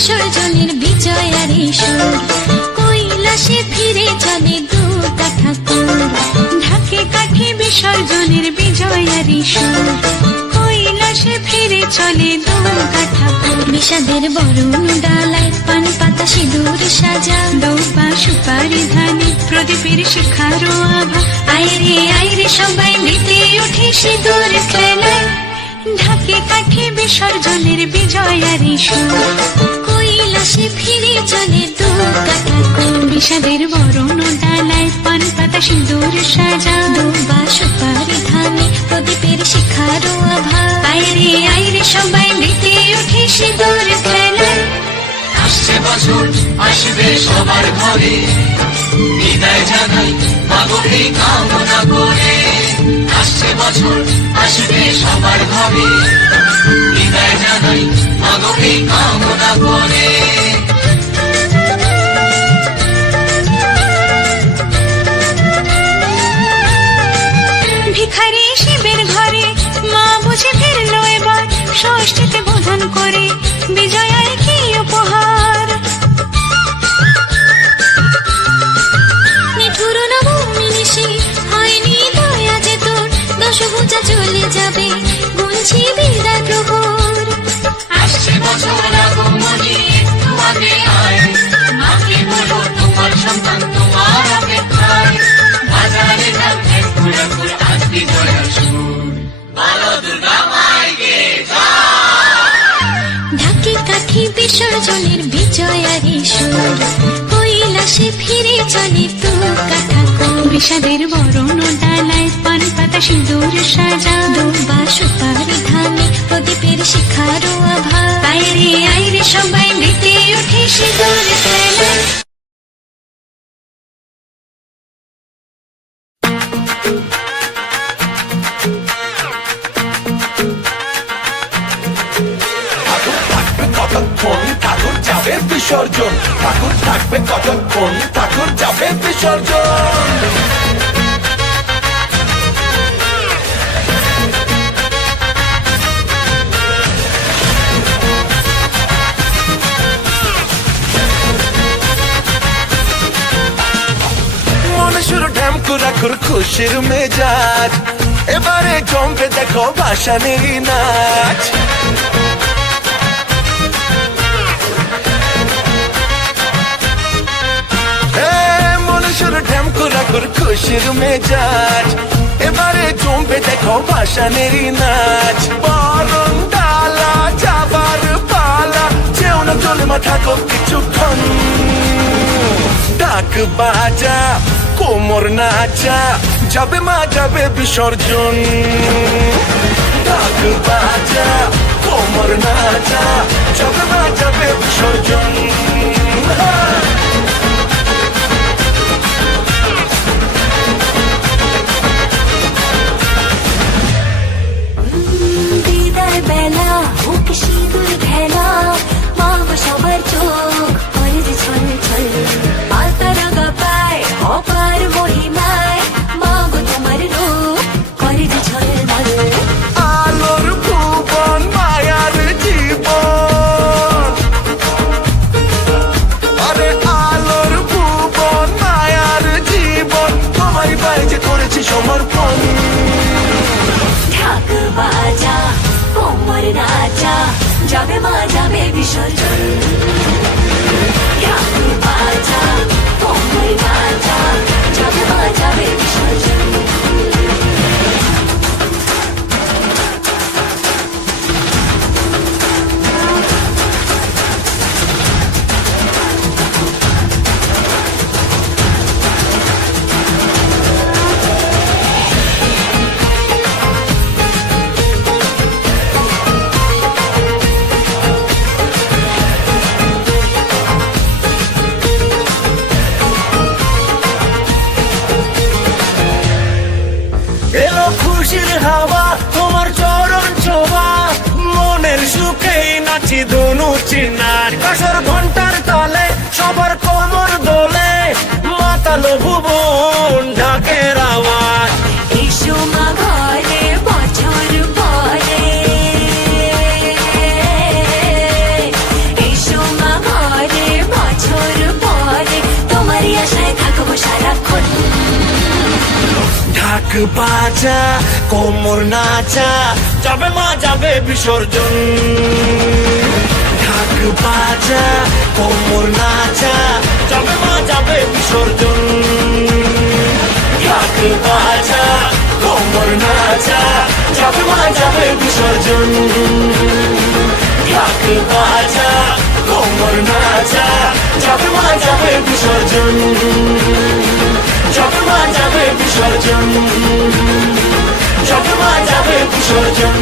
বিসর্জনের বিজয়ারি সুর, কৈলাসে ফিরে চলে দুর্গা ঠাকুর। ঢাকে কাঠে বিসর্জনের বিজয়ারি সুর, কৈলাসে ফিরে চলে দুর্গা ঠাকুর। বিষাদের বরণ ডালায় পান পাতা সিঁদুর সাজা, দৌপা সুপারি ধানে প্রদীপের শিখারো আভা। আইরে সবাই মেতে উঠে সিঁদুর খেলায়, ঢাকে কাঠে বিসর্জনের বিজয়ারি সুর, কৈলাসে ফিরে চলে দুর্গা ঠাকুর। বিষাদের বরণ ডালায় পান পাতা সিঁদুর সাজা, দৌপা সুপারি ধানে প্রদীপের শিখারো আভা। আইরে সবাই মেতে উঠে সিঁদুর খেলায়। আসছে বছর আসবে সবার ঘরে, বিদায় জানাই মাগো এই কামনা করে। আসছে বছর আসবে সবার ঘরে, বিদায় জানাই মাগো এই কামনা করে। ভিখারি শিবের ঘরে মা বুঝে ফিরলো এবার, ষষ্ঠীতে বোধন করে বিজয়ায় কি উপহার। নিঠুর নবমী নিশি হয়নি দয়া যে তোর, দশভুজা চলে যাবে গুনছি বিদায় প্রহর। আসছে বছর আগমনী একটু আগে আয়, মাকে বলো তোমার সন্তান তোমার অপেক্ষায়। বাজারে যাও ঘুরে ঘুরে আজ বিজয়ার সুর, বলো দুর্গা মাইকে ঢাকে কাঠি বিসর্জনের বিজয়ারি সুর, কৈলাসে ফিরে চলে দুর্গা ঠাকুর। বিষাদের বরণ ডালায় পান পাতা সিঁদুর সাজা, দৌপা সুপারি ধানে প্রদীপের শিখারো আভা। আইরে সবাই মেতে উঠে সিঁদুর খেলায়। কতক্ষণ ঠাকুর যাবে বিসর্জন, ঠাকুর থাকবে কতক্ষণ, ঠাকুর যাবে বিসর্জন। মনুষ্যর ঢ্যামকুরাকুর খুশির মেজাজ, এবারে জমবে দেখো ভাসানের নাচ। মনুষ্যর ঢ্যামকুরাকুর খুশির মেজাজ, এবারে জমবে দেখো ভাসানের নাচ। বরণ ডালা যাবার পালা, যেও না চলে মা থাকো কিছুক্ষণ। ডাক বাজা কোমর নাচা, যাবে মা যাবে বিসর্জন। ডাক বাজা কোমর নাচা, যাবে মা যাবে বিসর্জন। বিদায় বেলা মুখে সিঁদুর খেলা, মাগো সবার চোখ করে যে ছল ছল। পাতারা গাপায় অপার মহিমায়, মাগো তোমার রূপ করে যে ঝলমল। আলোর ভুবন মায়ার জীবন, আরে আলোর ভুবন মায়ার জীবন, তোমায় পায়ে যে করেছি সমর্পণ। ঢাক বাজা কোমর নাচা, যাবে মা যাবে বিসর্জন। ঢাক বাজা কোমর নাচা, যাবে মা যাবে বিসর্জন। এলো খুশির হাওয়া, তোমার চরণ ছোঁয়া, মনের সুখেই নাচি ধনুচি নাচ। কাঁসার ঘন্টার তালে সবার কোমর দোলে, মাতালো ভুবন ঢাকের আওয়াজ। এসো মা ঘরে বছর পরে, এসো মা ঢাক বাজা কোমর নাচা যাবে মা যাবে বিসর্জন ঢাক বাজা কোমর নাচা যাবে মা যাবে বিসর্জন ঢাক বাজা কোমর নাচা যাবে মা যাবে বিসর্জন ঢাক বাজা কোমর নাচা যাবে মা যাবে বিসর্জন যাবে মা যাবে বিসর্জন যাবে মা যাবে বিসর্জন